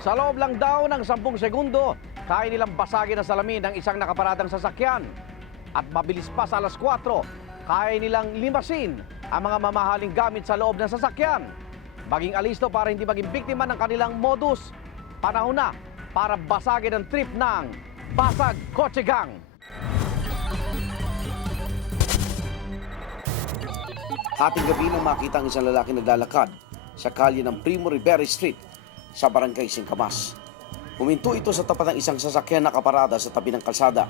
Sa loob lang daw ng 10 segundo, kaya nilang basagin ang salamin ng isang nakaparadang sasakyan. At mabilis pa sa alas 4, kaya nilang limasin ang mga mamahaling gamit sa loob ng sasakyan. Maging alisto para hindi maging biktima ng kanilang modus. Panahon na para basagin ang trip ng Basag Kotse Gang. Hating gabi nang makita ang isang lalaki naglalakad sa kalye ng Primo Rivera Street sa Barangay Singkamas. Huminto ito sa tapat ng isang sasakyan na nakaparada sa tabi ng kalsada.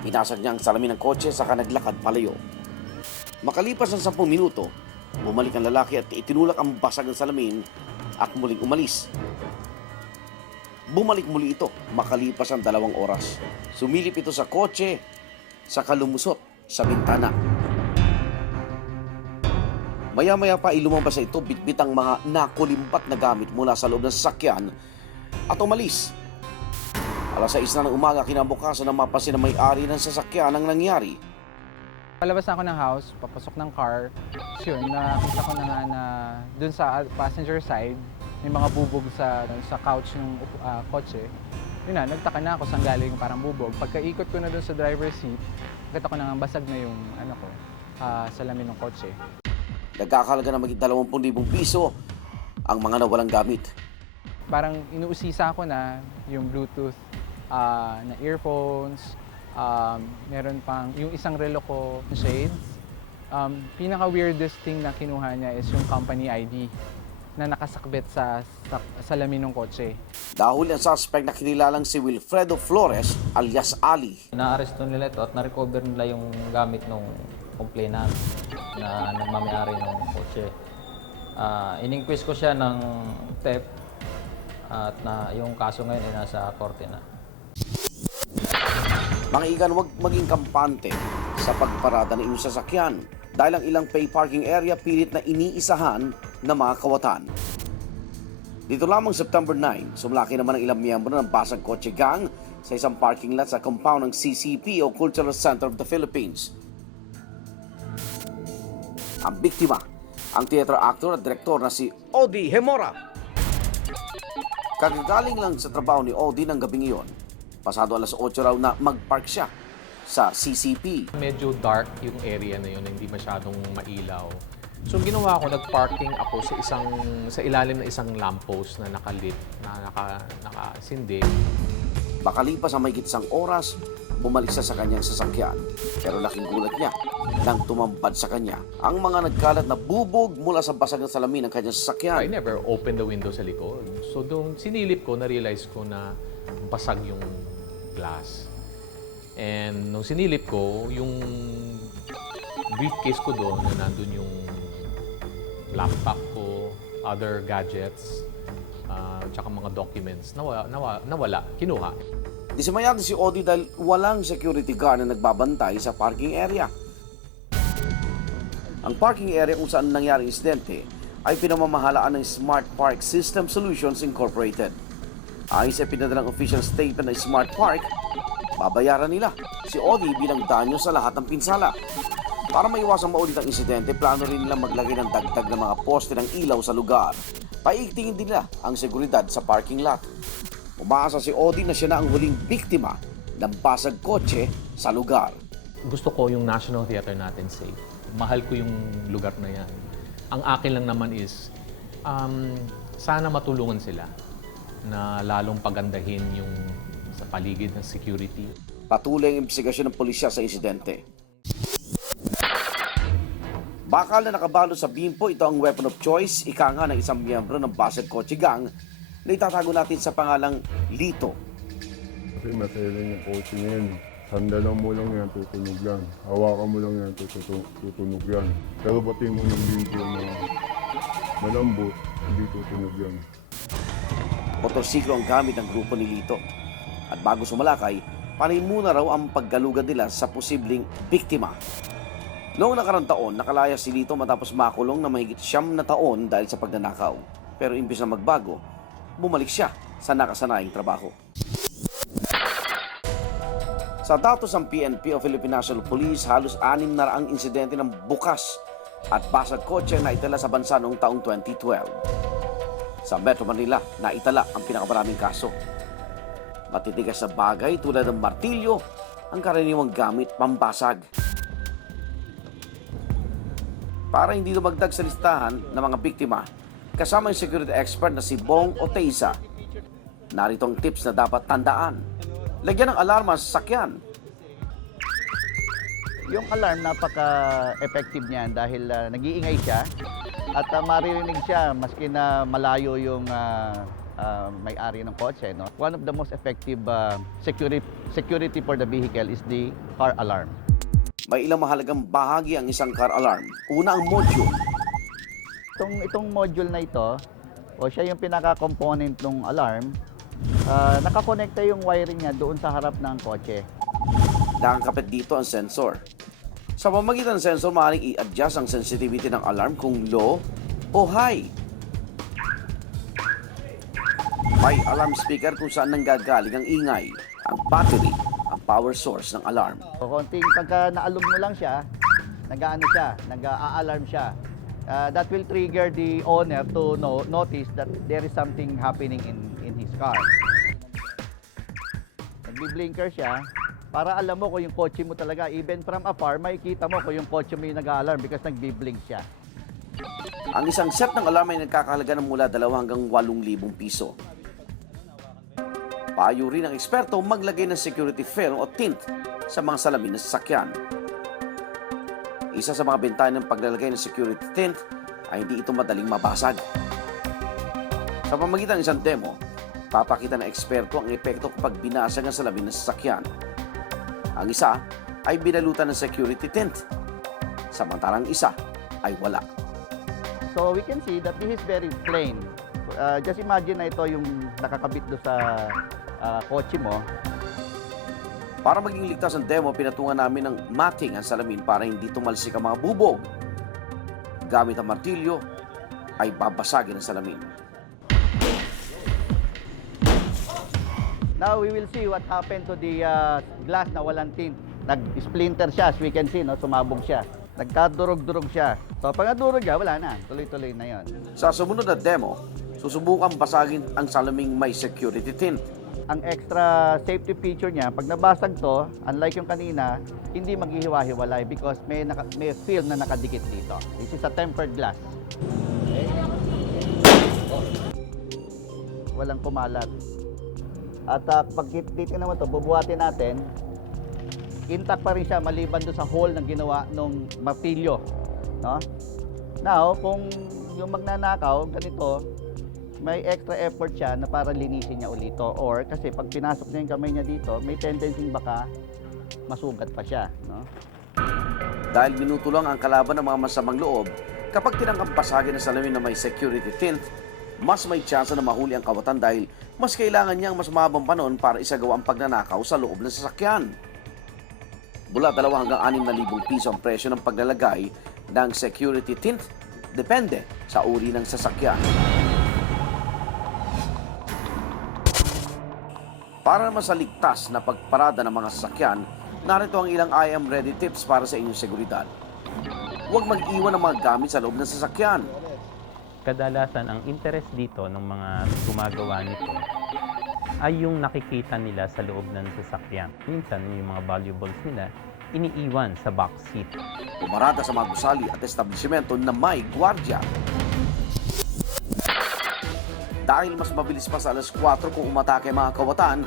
Binasag niya ang salamin ng kotse saka naglakad palayo. Makalipas ang 10 minuto, bumalik ang lalaki at itinulak ang basag ng salamin at muling umalis. Bumalik muli ito makalipas ang 2 oras. Sumilip ito sa kotse saka lumusot sa bintana. Maya-maya pa ilumabas ito bitbit ang mga nakulimbat na gamit mula sa loob ng sasakyan at umalis. Alas 6 na ng umaga kinabukasan na mapasin ang may-ari ng sasakyan ang nangyari. Palabas na ako ng house, papasok ng car. Yun, nakita ko na nga na dun sa passenger side, may mga bubog sa couch ng kotse. Yun na, nagtaka na ako saan galing parang bubog. Pagkaikot ko na dun sa driver's seat, nakita ko na nga basag na yung salamin ng kotse. Nagkakalaga na maging 20,000 piso ang mga nawalang gamit. Parang inuusisa ko na yung Bluetooth na earphones, meron pang yung isang relo ko, shades. Pinaka-weirdest thing na kinuha niya is yung company ID na nakasakbit sa salamin ng kotse. Dahil ang suspect na kinilalang si Wilfredo Flores alias Ali. Na-arresto nila ito at na-recover nila yung gamit ng complainant na nagmamayari ng kotse. In-inquest ko siya ng theft at yung kaso ngayon ay nasa korte na. Mga igan, huwag maging kampante sa pagparada ng inyong sasakyan dahil ang ilang pay parking area pilit na iniisahan ng mga kawatan. Dito lamang September 9, sumlaki naman ang ilang miyembro ng Basag Kotse Gang sa isang parking lot sa compound ng CCP o Cultural Center of the Philippines. Ang biktima, ang theater actor at direktor na si Odi Hemora. Kagagaling lang sa trabaho ni Odi ng gabing iyon. Pasado alas 8 raw na mag-park siya sa CCP. Medyo dark yung area na yun, hindi masyadong mailaw. So ginawa ko, nag-parking ako sa ilalim ng isang lamppost na nakalit, na nakasindi. Makalipas ang mahigit 1 oras, bumalik siya sa kanyang sasakyan. Pero laking gulat niya nang tumambad sa kanya ang mga nagkalat na bubog mula sa basag ng salamin ng kanyang I sasakyan. never opened the window sa likod. So doon sinilip ko, na-realize ko na basag yung glass. And nung sinilip ko, yung briefcase ko doon, na nandun yung laptop ko, other gadgets, tsaka mga documents, nawala, kinuha. Dismayado si Odi dahil walang security guard na nagbabantay sa parking area. Ang parking area kung saan nangyari insidente ay pinamamahalaan ng Smart Park System Solutions Incorporated. Ayon sa pinadalang official statement ng Smart Park, babayaran nila si Odi bilang danyo sa lahat ng pinsala. Para maiwasang maulit ang insidente, plano rin nila maglagay ng dagdag na mga poste ng ilaw sa lugar. Paigtingin din nila ang seguridad sa parking lot. Umaasa si Odi na siya na ang huling biktima ng basag kotse sa lugar. Gusto ko yung National Theater natin safe. Mahal ko yung lugar na yan. Ang akin lang naman is, sana matulungan sila na lalong pagandahin yung sa paligid ng security. Patuloy ang investigasyon ng pulisya sa insidente. Bakal na nakabalot sa bimpo, ito ang weapon of choice, ika nga ng isang miyembro ng Basag Kotse Gang na itatago natin sa pangalang Lito. Kasi maselan yung kotse niya yan. Sandalan mo lang yan, tutunog yan. Hawakan mo lang yan, tutunog yan. Pero pati mo yung bimpo na malambot, hindi tutunog yan. Motorsiklo ang gamit ng grupo ni Lito. At bago sumalakay, panay muna raw ang paggalugad nila sa posibleng biktima. Noong nakarang taon, nakalaya si Lito matapos makulong na mahigit 9 na taon dahil sa pagnanakaw. Pero imbis na magbago, bumalik siya sa nakasanayang trabaho. Sa datos ng PNP o Philippine National Police, halos 6 na raang insidente ng bukas at basag kotse na itala sa bansa noong taong 2012. Sa Metro Manila, naitala ang pinakamaraming kaso. Matitigas na bagay tulad ng martilyo ang karaniwang gamit pambasag. Para hindi dumagdag sa listahan ng mga biktima, kasama yung security expert na si Bong Oteiza. Narito ang tips na dapat tandaan. Lagyan ng alarma sa sasakyan. Yung alarm, napaka-effective niyan dahil nag-iingay siya at maririnig siya maski na malayo yung may-ari ng kotse. No? One of the most effective security for the vehicle is the car alarm. May ilang mahalagang bahagi ang isang car alarm. Una ang module. Itong module na ito, siya yung pinaka-component ng alarm, nakakonekta yung wiring niya doon sa harap ng kotse. Nakakapit dito ang sensor. Sa pamamagitan ng sensor, maaaring i-adjust ang sensitivity ng alarm kung low o high. May alarm speaker kung saan nanggagaling ang ingay. Ang battery, ang power source ng alarm. Konting pagka naalog mo lang siya, nag-a-alarm siya. That will trigger the owner to notice that there is something happening in his car. Nagbi-blinker siya para alam mo kung yung kotse mo talaga, even from afar, makikita mo kung yung kotse mo yung nag-a-alarm because nagbi-blink siya. Ang isang set ng alarm ay nagkakahalaga ng mula 2 hanggang 8,000 piso. Payo rin ng eksperto maglagay ng security film o tint sa mga salamin ng sasakyan. Isa sa mga bentayan ng paglalagay ng security tint ay hindi ito madaling mabasag. Sa pamamagitan ng isang demo, papakita ng eksperto ang epekto kapag binasag ang salamin ng sasakyan. Ang isa ay binalutan ng security tint, samantalang isa ay wala. So we can see that this is very plain. Just imagine na ito yung nakakabit do sa kotse mo. Para maging ligtas ang demo, pinatungan namin ng matting ang salamin para hindi tumalsik ang mga bubog. Gamit ang martilyo, ay babasagin ang salamin. Now we will see what happened to the glass na walang tint. Nag-splinter siya, as we can see, no? Sumabog siya. Nagkadurog-durog siya. So pag nadurog siya, wala na. Tuloy-tuloy na yon. Sa sumunod na demo, susubukan basagin ang salaming may security tint. Ang extra safety feature niya, pag nabasag to, unlike yung kanina, hindi maghihiwa-hiwalay because may film na nakadikit dito. This is a tempered glass. Okay? Walang kumalat. At pag titignan mo ito, bubuhatin natin, intact pa rin siya maliban doon sa hole na ginawa ng martilyo. No? Now, kung yung magnanakaw, ganito, may extra effort siya na para linisin niya ulit ito. Or kasi pag pinasok niya yung kamay niya dito, may tendency baka masugat pa siya. No? Dahil binutulong ang kalaban ng mga masamang loob, kapag tinangkang basagin ang salamin na may security tint, mas may tsansa na mahuli ang kawatan dahil mas kailangan niyang mas mahabang panahon para isagawa ang pagnanakaw sa loob ng sasakyan. Mula 2 hanggang 6,000 piso ang presyo ng paglalagay ng security tint, depende sa uri ng sasakyan. Para mas ligtas na pagparada ng mga sasakyan, narito ang ilang I am ready tips para sa inyong seguridad. Huwag mag-iwan ng mga gamit sa loob ng sasakyan. Kadalasan ang interest dito ng mga gumagawa nito ay yung nakikita nila sa loob ng sasakyan. Minsan yung mga valuables nila iniiwan sa back seat. Pumarada sa mga gusali at establishmento na may gwardya. Dahil mas mabilis pa sa alas 4 kung umatake mga kawatan,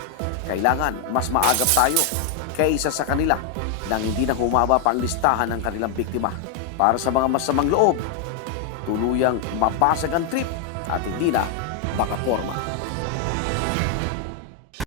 kailangan mas maagap tayo kaysa sa kanila nang hindi na humaba pa ang listahan ng kanilang biktima. Para sa mga masamang loob, tuluyang mabasag ang trip at hindi na makaporma.